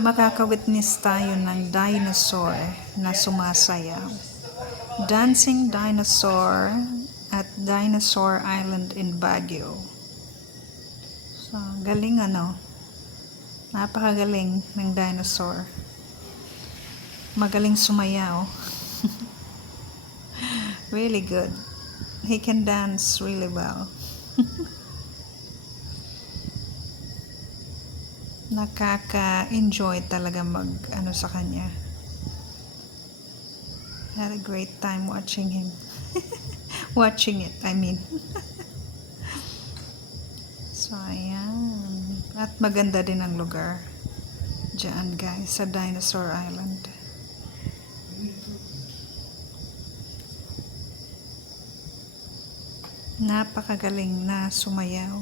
makaka-witness tayo ng dinosaur na sumasayaw. Dancing dinosaur at Dinosaur Island in Baguio. So, galing ano. Napakagaling ng dinosaur. Magaling sumayaw. Really good. He can dance really well. Nakaka-enjoy talaga mag-ano sa kanya. Had a great time watching him. Watching it, I mean. So, ayan. At maganda din ang lugar. Diyan, guys, sa Dinosaur Island. Napakagaling na sumayaw.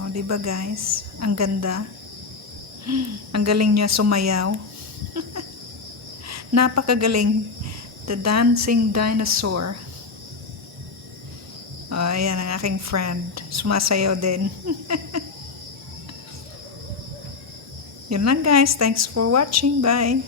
Oh, 'di ba guys? Ang ganda. Ang galing niya sumayaw. Napakagaling. The Dancing Dinosaur. Oh, ayan ang aking friend. Sumasayaw din. Yun lang guys. Thanks for watching. Bye.